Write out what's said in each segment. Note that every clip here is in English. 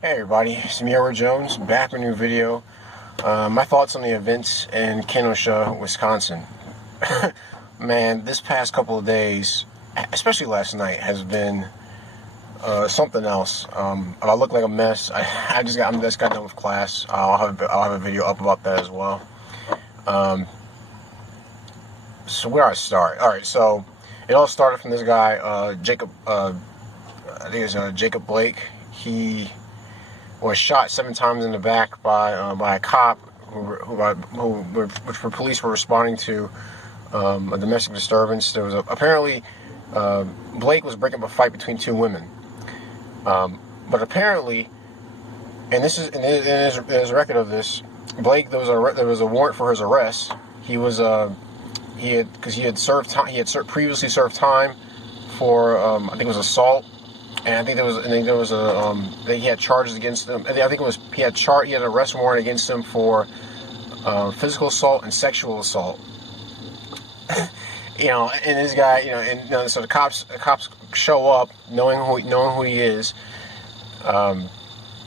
Hey everybody, it's me, Edward Jones, back with a new video. My thoughts on the events in Kenosha, Wisconsin. Man, this past couple of days, especially last night, has been something else. I look like a mess. I just got done with class. I'll have a video up about that as well. So where do I start? All right, so it all started from this guy, Jacob. I think it's Jacob Blake. He was shot 7 times in the back by a cop which police were responding to a domestic disturbance. There was apparently Blake was breaking up a fight between 2 women, but apparently, and this is there's a record of this. Blake, there was a warrant for his arrest. He had previously served time for I think it was assault. And I think there was he had charges against him. I think it was he had an arrest warrant against him for physical assault and sexual assault. And this guy, so the cops show up knowing who he is. I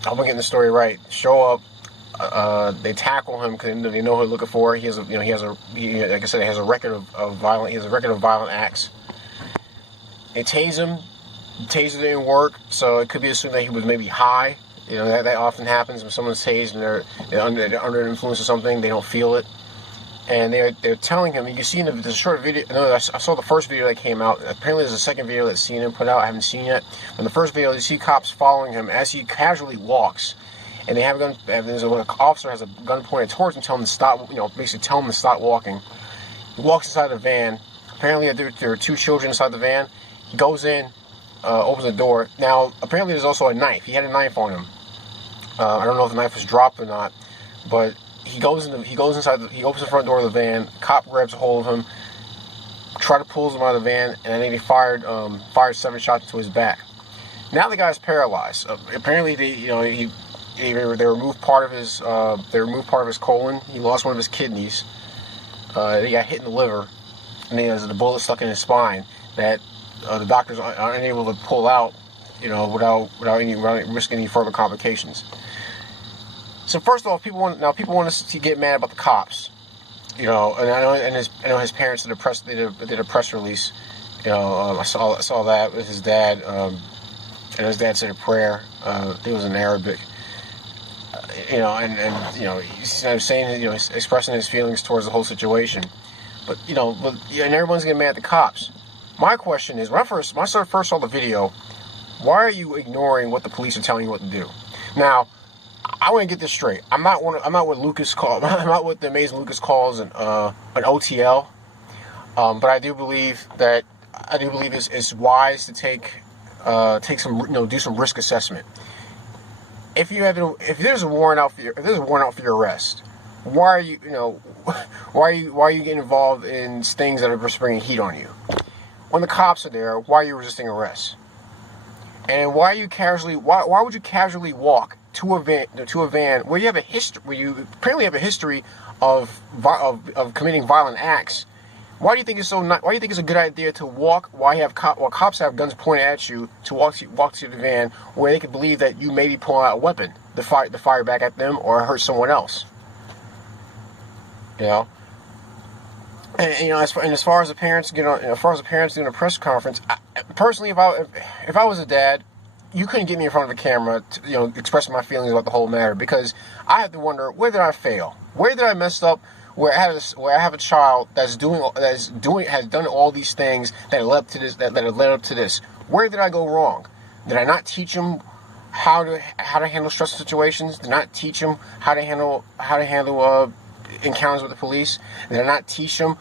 hope I'm getting the story right. Show up, they tackle him because they know who they're looking for. He has like I said, he has a record of violent acts. They tase him. The taser didn't work, so it could be assumed that he was maybe high. That often happens when someone's tased and they're under the influence of something. They don't feel it, and they're telling him. You can see in the short video. I saw the first video that came out. Apparently, there's a second video that CNN put out. I haven't seen yet. In the first video, you see cops following him as he casually walks, and they have a gun. There's an officer has a gun pointed towards him, telling him to stop. Basically telling him to stop walking. He walks inside the van. Apparently, there are 2 children inside the van. He goes in. Opens the door. Now, apparently there's also a knife. He had a knife on him. I don't know if the knife was dropped or not, but he opens the front door of the van. Cop grabs a hold of him, to pull him out of the van, and I think he fired 7 shots into his back. Now the guy's paralyzed. Apparently they removed part of his colon. He lost one of his kidneys. He got hit in the liver, and he has the bullet stuck in his spine that the doctors are unable to pull out, without risking any further complications. So first of all, people want us to get mad about the cops, and I know his parents did a press release. I saw that with his dad, and his dad said a prayer. I think it was in Arabic. He's saying, expressing his feelings towards the whole situation, but and everyone's getting mad at the cops. My question is, when I first saw the video, why are you ignoring what the police are telling you what to do? Now, I want to get this straight. I'm not what Lucas called. I'm not what the amazing Lucas calls an OTL. But I do believe it's wise to do some risk assessment. If there's a warrant out for your arrest, why are you getting involved in things that are just bringing heat on you? When the cops are there, why are you resisting arrest? And why would you casually walk to a van where you apparently have a history of committing violent acts? Why do you think it's a good idea to walk while cops have guns pointed at you to walk to the van where they could believe that you may be pulling out a weapon to fire back at them or hurt someone else? And as far as the parents doing a press conference, personally, if I was a dad, you couldn't get me in front of a camera to express my feelings about the whole matter, because I have to wonder, where did I fail? Where did I mess up? Where I have a child has done all these things that led up to this. Where did I go wrong? Did I not teach him how to handle stressful situations? Did I not teach him how to handle encounters with the police? Did I not teach them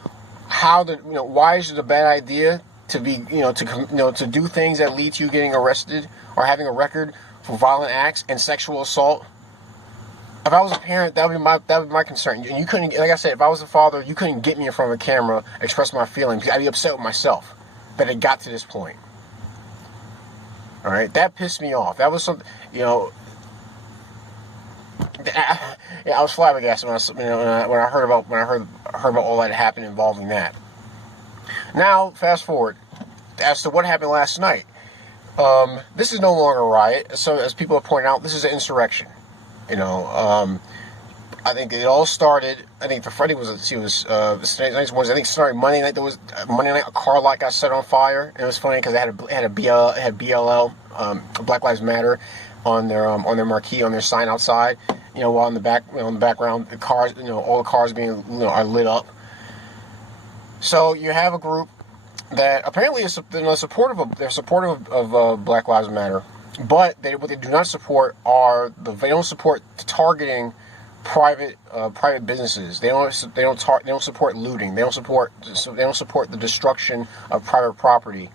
why is it a bad idea to do things that lead to you getting arrested or having a record for violent acts and sexual assault? If I was a parent, that would be my concern. And you couldn't, like I said, if I was a father, you couldn't get me in front of a camera, express my feelings. I'd be upset with myself that it got to this point. All right, that pissed me off. That was something, I was flabbergasted when I heard about all that happened involving that. Now, fast forward as to what happened last night. This is no longer a riot. So, as people have pointed out, this is an insurrection. You know, I think it all started. I think for Freddie I think it started Monday night. There was Monday night a car lot got set on fire. And it was funny because it had BLL, Black Lives Matter, on their marquee, on their sign outside. You know, while in the background, the cars, all the cars being, are lit up. So you have a group that apparently is supportive of Black Lives Matter, but what they do not support they don't support targeting private businesses. They don't support looting. They don't support the destruction of private property.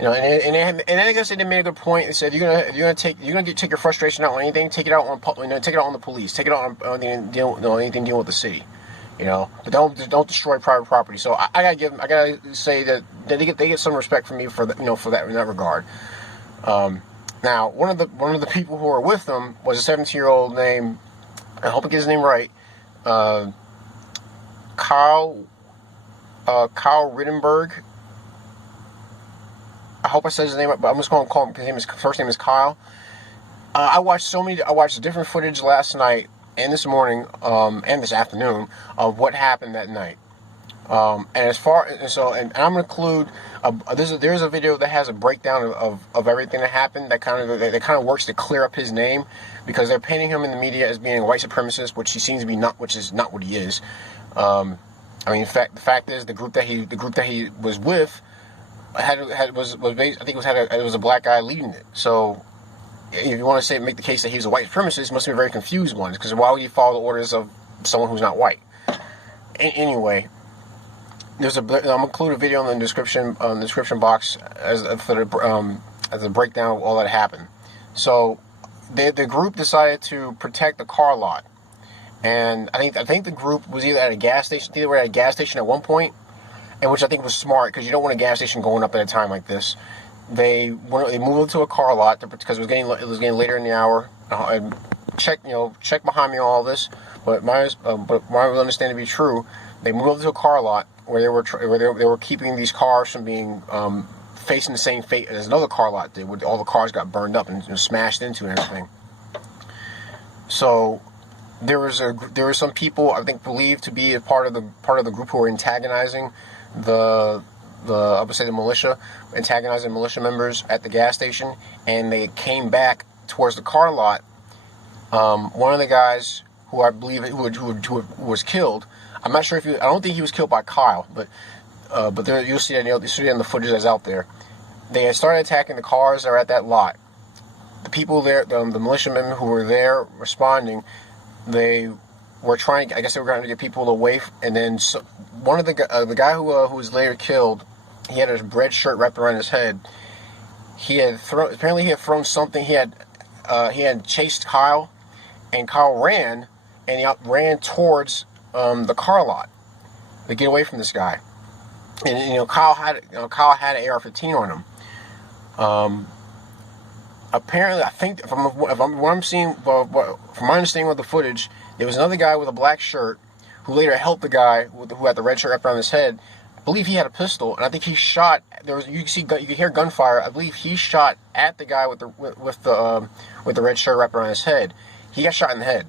And I guess they made a good point. They said, if you're gonna take your frustration out on anything, take it out on the police, take it out on anything dealing with the city. But don't destroy private property. So I gotta say that they get some respect from me for that, for that in that regard. Now one of the people who were with them was a 17-year-old named, I hope I get his name right, Kyle Rittenhouse. I hope I said his name right, but I'm just going to call him because his first name is Kyle. I watched different footage last night and this morning and this afternoon of what happened that night. And I'm going to include there's a video that has a breakdown of everything that happened that kind of works to clear up his name, because they're painting him in the media as being a white supremacist, which he seems to be not, which is not what he is. I mean, in fact, the fact is the group that he was with it was a black guy leading it. So if you want to make the case that he was a white supremacist, must be a very confused one, because why would he follow the orders of someone who's not white? Anyway, I'm gonna include a video in the description box as a breakdown of all that happened. So the group decided to protect the car lot, and I think the group was either at a gas station. They were at a gas station at one point, and which I think was smart, because you don't want a gas station going up at a time like this. They moved to a car lot because it was getting later in the hour. And check behind me on all this, but my understanding to be true, they moved to a car lot where they were keeping these cars from being facing the same fate as another car lot did, where all the cars got burned up and smashed into and everything. So there were some people, I think, believed to be a part of the group who were antagonizing the militia, antagonizing militia members at the gas station, and they came back towards the car lot. One of the guys who I believe who was killed, I'm not sure I don't think he was killed by Kyle, but you'll see that in the footage that's out there. They had started attacking the cars that are at that lot. The people there, the militiamen who were there responding, they were trying. I guess they were trying to get people away. And then one of the guy who was later killed, he had his red shirt wrapped around his head. He had thrown something. He had chased Kyle, and Kyle ran, and he ran towards the car lot to get away from this guy. And Kyle had an AR-15 on him. Apparently, I think from what I'm seeing, from my understanding of the footage, there was another guy with a black shirt who later helped the guy who had the red shirt wrapped around his head. I believe he had a pistol, and I think he shot. You could hear gunfire. I believe he shot at the guy with the red shirt wrapped around his head. He got shot in the head.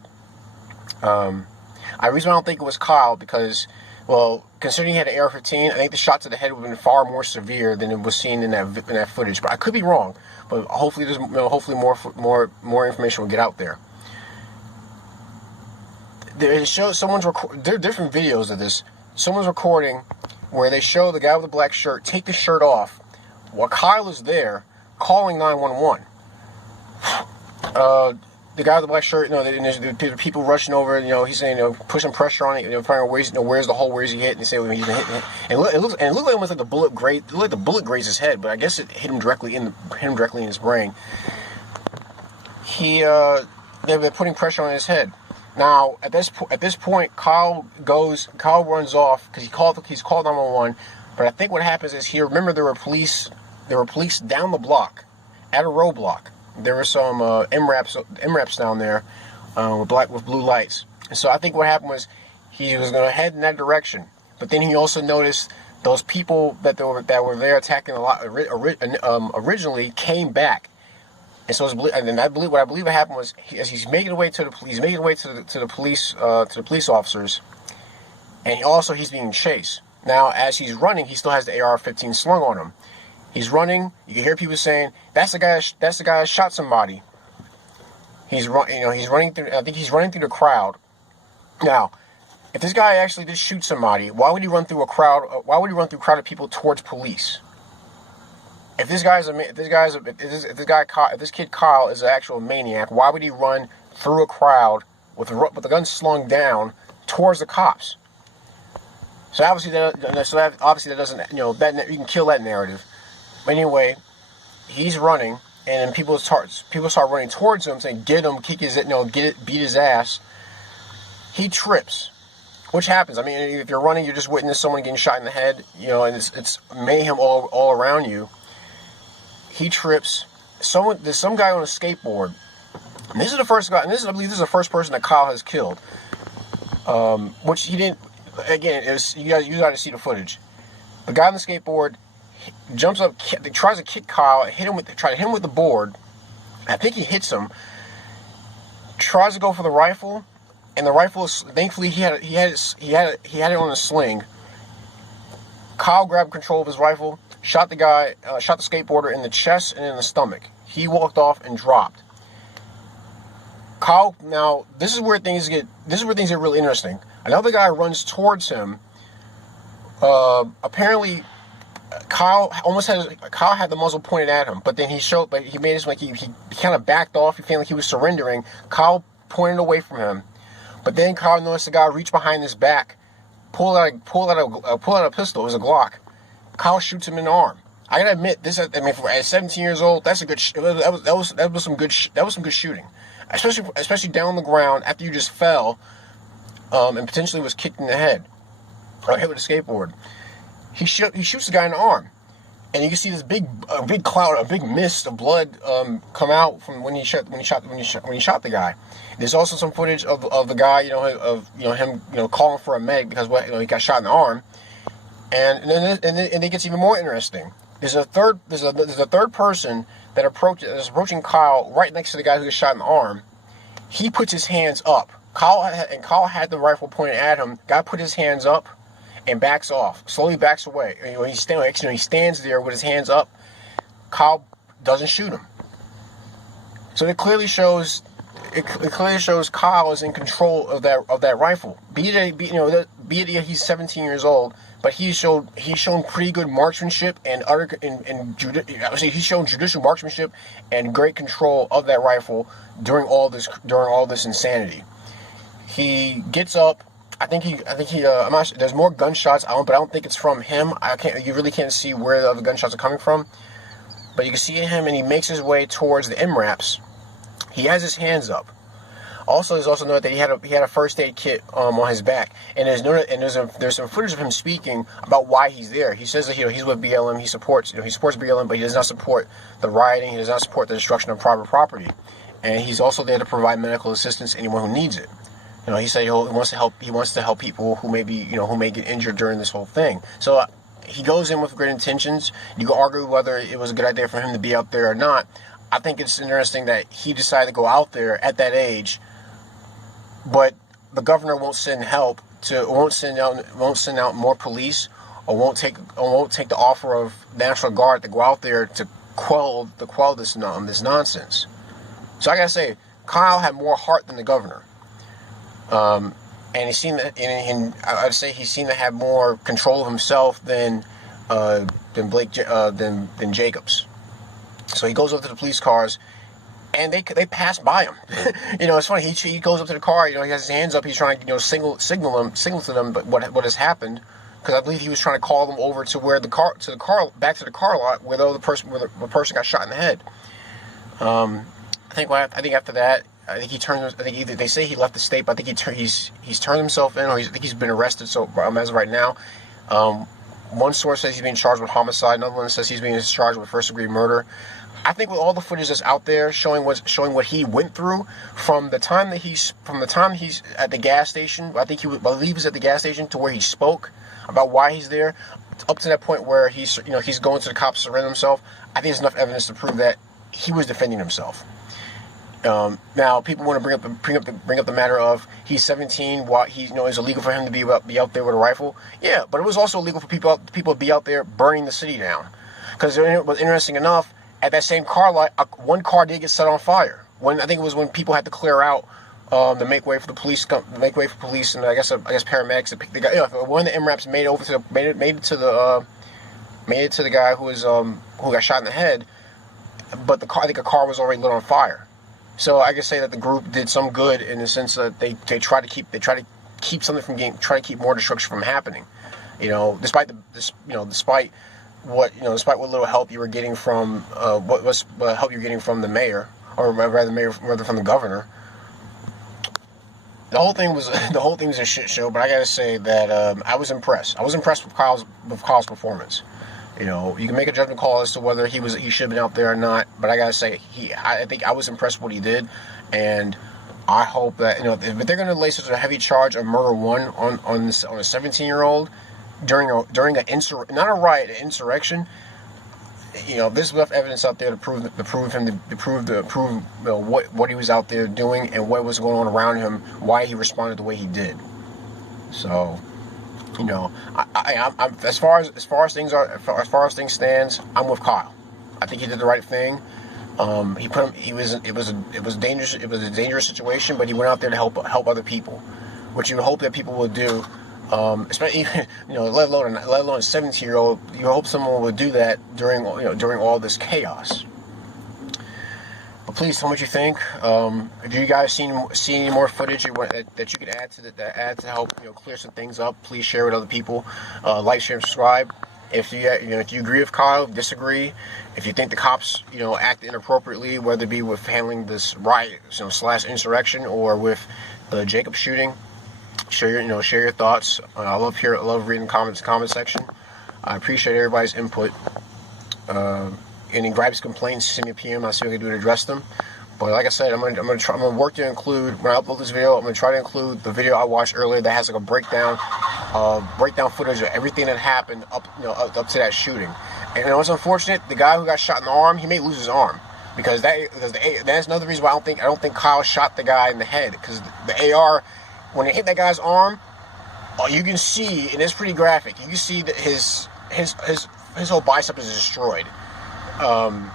The reason I don't think it was Kyle, because, well, considering he had an AR-15, I think the shot to the head would have been far more severe than it was seen in that footage. But I could be wrong. But hopefully, more information will get out there. It shows there are different videos of this. Someone's recording where they show the guy with the black shirt take the shirt off while Kyle is there calling 911. The guy with the black shirt, the people rushing over, he's saying, pushing pressure on it, trying to where's the hole, where's he hit, and they say he's been hitting it. And it looked like almost like the bullet grazed his head, but I guess it hit him directly in his brain. They've been putting pressure on his head. Now at this point, Kyle runs off because he's called 911. But I think what happens is there were police down the block at a roadblock. There were some MRAPs down there with blue lights. And so I think what happened was he was going to head in that direction. But then he also noticed those people that were there attacking a lot originally came back. And so, what I believe what happened was, as he's making his way to the police officers, and he's being chased. Now, as he's running, he still has the AR-15 slung on him. He's running. You can hear people saying, "That's the guy that shot somebody." He's running through. I think he's running through the crowd. Now, if this guy actually did shoot somebody, why would he run through a crowd? Why would he run through a crowd of people towards police? If this kid Kyle is an actual maniac, why would he run through a crowd with the gun slung down towards the cops? So obviously that doesn't, that you can kill that narrative. But anyway, he's running, and then people start running towards him, saying, "Get him, kick his, beat his ass." He trips, which happens. I mean, if you're running, you just witness someone getting shot in the head, and it's mayhem all around you. He trips. There's some guy on a skateboard. And this is the first guy, and I believe this is the first person that Kyle has killed. Which he didn't. Again, you got to see the footage. The guy on the skateboard jumps up, tries to kick Kyle, try to hit him with the board. I think he hits him. Tries to go for the rifle, and the rifle is, thankfully he had it on a sling. Kyle grabbed control of his rifle, shot the skateboarder in the chest and in the stomach. He walked off and dropped. Kyle, now this is where things get really interesting. Another guy runs towards him. Apparently, Kyle had the muzzle pointed at him, but then he made it like he kind of backed off. He felt like he was surrendering. Kyle pointed away from him, but then Kyle noticed the guy reach behind his back, pull out a pistol. It was a Glock. Kyle shoots him in the arm. I gotta admit, at 17 years old, that's a good. That was some good shooting, especially down on the ground after you just fell, and potentially was kicked in the head, or hit with a skateboard. He shoots the guy in the arm, and you can see this big cloud, a big mist of blood come out from when he shot the guy. There's also some footage of the guy, him calling for a medic because he got shot in the arm, and it gets even more interesting. There's a third person that is approaching Kyle right next to the guy who got shot in the arm. He puts his hands up. Kyle had the rifle pointed at him. Guy put his hands up and backs off, slowly backs away. He stands there with his hands up. Kyle doesn't shoot him. So it clearly shows Kyle is in control of that rifle. Be it he's 17 years old, but he's shown pretty good marksmanship he's shown judicial marksmanship and great control of that rifle during all this insanity. He gets up. I think he. I'm not sure, there's more gunshots. But I don't think it's from him. You really can't see where the other gunshots are coming from. But you can see him, and he makes his way towards the MRAPs. He has his hands up. Also, there's also note that he had a first aid kit on his back, and there's some footage of him speaking about why he's there. He says that he's with BLM. He supports BLM, but he does not support the rioting. He does not support the destruction of private property, and he's also there to provide medical assistance to anyone who needs it. He said he wants to help. He wants to help people who may get injured during this whole thing. So he goes in with great intentions. You can argue whether it was a good idea for him to be out there or not. I think it's interesting that he decided to go out there at that age, but the governor won't send out more police, or won't take the offer of National Guard to go out there to quell this nonsense. So I gotta say, Kyle had more heart than the governor. And he seemed to, I'd say he seemed to have more control of himself than Jacobs. So he goes up to the police cars, and they pass by him. It's funny. He goes up to the car. He has his hands up. He's trying to signal to them, but what has happened? Because I believe he was trying to call them over to back to the car lot where the person got shot in the head. I think after that. They say he left the state, but I think he's turned himself in, or I think he's been arrested. So as of right now, one source says he's being charged with homicide. Another one says he's being charged with first-degree murder. I think with all the footage that's out there showing what he went through from the time he's at the gas station, I believe he's at the gas station, to where he spoke about why he's there. up to that point where he's going to the cops to surrender himself, I think there's enough evidence to prove that he was defending himself. Now, people want to bring up the matter of he's 17. Why it's illegal for him to be out there with a rifle? Yeah, but it was also illegal for people to be out there burning the city down. Because it was interesting enough, at that same car lot, one car did get set on fire. I think it was when people had to clear out to make way for the police, and I guess paramedics to pick the guy. One of the MRAPs made it to the guy who got shot in the head, but I think a car was already lit on fire. So I can say that the group did some good in the sense that they try to keep something from try to keep more destruction from happening. Despite what little help you were getting from what help you're getting from the mayor, or rather from the governor. The whole thing was a shit show. But I gotta say that I was impressed. I was impressed with Kyle's performance. You can make a judgment call as to whether he should have been out there or not. But I gotta say, I think I was impressed with what he did, and I hope that if they're gonna lay such a heavy charge of murder one on a 17-year-old during not a riot, an insurrection. There's enough evidence out there to prove what he was out there doing and what was going on around him, why he responded the way he did. So. I'm as far as things stands, I'm with Kyle. I think he did the right thing. It was a dangerous situation, but he went out there to help other people, which you would hope that people would do. Especially let alone a 17-year-old, you hope someone would do that during all this chaos. But please tell me what you think. If you guys seen any more footage that you could add to help clear some things up, please share with other people. Like, share, and subscribe. If you agree with Kyle, disagree, if you think the cops acted inappropriately, whether it be with handling this riot / insurrection or with the Jacob shooting, share your thoughts. I love reading comments in the comment section. I appreciate everybody's input. Any gripes, complaints, send me a PM. I'll see what I can do to address them. But like I said, I'm gonna work to include, when I upload this video, I'm gonna try to include the video I watched earlier that has like a breakdown footage of everything that happened up to that shooting. And what's unfortunate, the guy who got shot in the arm, he may lose his arm because that's another reason why I don't think Kyle shot the guy in the head, because the AR, when it hit that guy's arm, you can see, and it's pretty graphic. You can see that his whole bicep is destroyed. And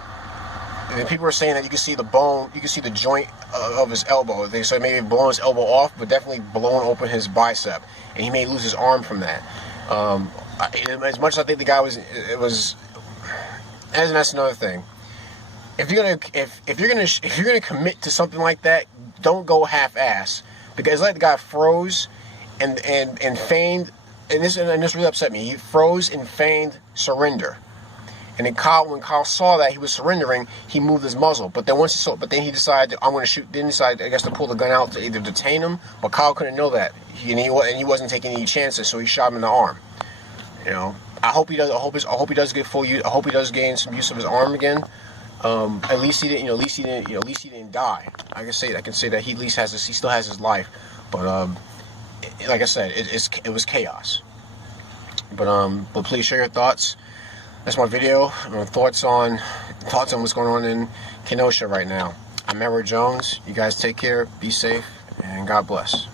people are saying that you can see the bone, you can see the joint of his elbow. They say maybe blowing his elbow off, but definitely blowing open his bicep, and he may lose his arm from that. As much as I think the guy was, and that's another thing. If you're gonna commit to something like that, don't go half-ass, because like the guy froze and feigned, and this really upset me. He froze and feigned surrender. And then when Kyle saw that he was surrendering, he moved his muzzle. But then he decided, I'm going to shoot. Then decided, I guess, to pull the gun out to either detain him. But Kyle couldn't know that, he wasn't taking any chances, so he shot him in the arm. I hope he does. I hope he does get full use. I hope he does gain some use of his arm again. At least he didn't. At least he didn't die. I can say that he at least he still has his life. But like I said, it was chaos. But please share your thoughts. That's my video. Thoughts on what's going on in Kenosha right now. I'm Edward Jones. You guys take care, be safe, and God bless.